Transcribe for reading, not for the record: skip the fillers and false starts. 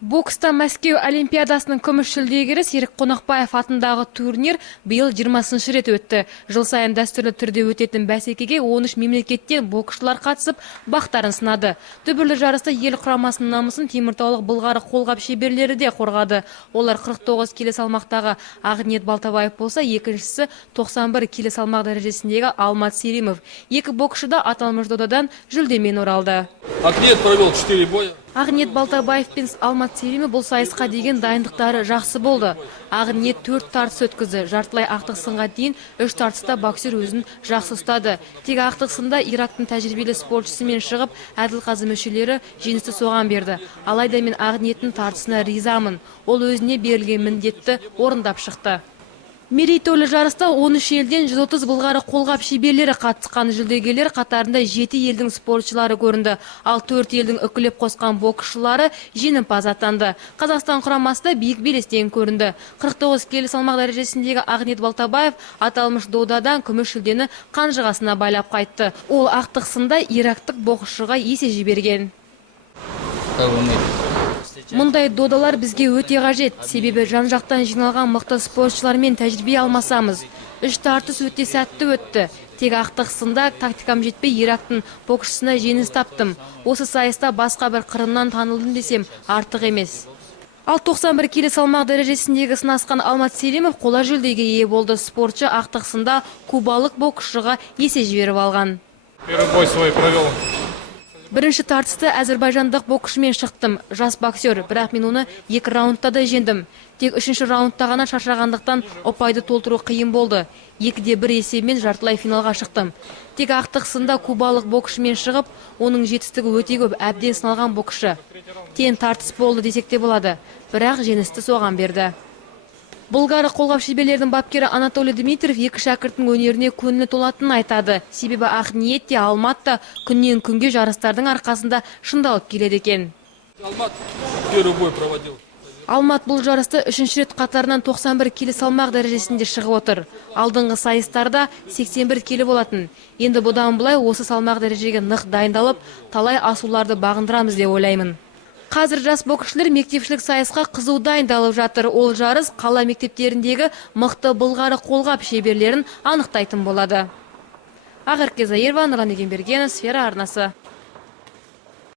Бокста Мәскеу Олимпиадасының күміс жүлдегері Серік Қонақбаев атындағы турнир биыл 20-шы рет өтті. Жыл сайын дәстүрлі түрде өтетін бәсекеге 13 мемлекеттен боксшылар қатысып, бақтарын сынады. Дүбірлі жарыста ел құрамасының намысын теміртаулық Былғары қолғап шеберлері де қорғады. Олар 49 келі салмақтағы Ақниет Балтабаев болса, екіншісі 91 келі салмақ дәрежесіндегі Алмат Серимов. Екі боксшы да аталмыш додадан жүлдемен оралды. Ақниет провел 4 боя. Ақниет Балтабаев пен Алмат Серимов бұл сайысқа деген дайындықтары жақсы болды. Ақниет 4 тартыс өткізді. Жартылай ақтық сынға дейін 3 тартыста боксер өзін жақсы ұстады. Тек ақтық сында Ирактың тәжірибелі спортшысымен шығып, Әділқазы мүшелері жеңісті соған берді. Алайда мен Ақниеттің тартысына ризамын. Ол өзіне берілген міндетті орындап шықты. Мерейтойлы жарыста 13 елден 130 Былғары қолғап шеберлері қатысқан. Жүлдегерлер қатарында 7 елдің спортшылары көрінді, ал 4 елдің үкілеп қосқан боксшылары жеңімпаз атанды. Қазақстан құрамасы да биік белестен көрінді. 49 келі салмақ дәрежесіндегі Ақниет Балтабаев аталмыш додадан күміс жүлдені қанжығасына байлап қайтты. Ол ақтық сында ирактық боксшыға есе жіберген. Мұндай додалар бізге өте қажет, себебі жан-жақтан жиналған мықты спортшылармен тәжірибе алмасамыз. 3 тартыс өте сәтті өтті. Тек ақтық сында тактикам жетпей Ирактың боксшысына жеңіс таптым. Осы сайыста басқа бір қырымнан танылдым десем артық емес. Ал 91 келі салмақ дәрежесіндегі сынасқан Алмат Серимов қола жүлдеге ие болды. Спортшы ақтық сында кубалық боксшыға есе жіберіп алған. Первый бой свой провел. Бірінші тартысты әзірбайжандық боксшымен шықтым. Жас боксер, бірақ мен оны 2 раундта да жеңдім. Тек 3-ші раундта ғана шаршағандықтан ұпайды толтыру қиын болды. 2-1 есебімен жартылай финалға шықтым. Тек ақтық сында кубалық боксшымен шығып, оның жетістігі өте көп, әбден сыналған боксшы. Тең тартыс болды десек те болады, бірақ жеңісті соған берді. Былғары қолғап шеберлердің бапкері Анатолий Дмитриев екі шәкірттің өнеріне көңілі толатынын айтады. Себебі Ақниет те Алмат та күннен күнге жарыстардың арқасында шыңдалып келеді екен. Алмат первый бой проводил. Алмат бұл жарысты 3-ші рет қатарынан 91 келі салмақ дәрежесінде шығып отыр. Алдыңғы сайыстарда 81 келі болатын. Енді бұдан бұлай осы салмақ дәрежеге нық дайындалып, талай асуларды бағындырамыз деп ойлаймын. Қазір жас боксшылар мектепшілік сайысқа қызу дайындалып жатыр. Ол жарыс қала мектептеріндегі мықты Былғары қолғап шеберлерін анықтайтын болады. Ақерке Заирова, Нұрлан Егенбергенов, Сфера арнасы.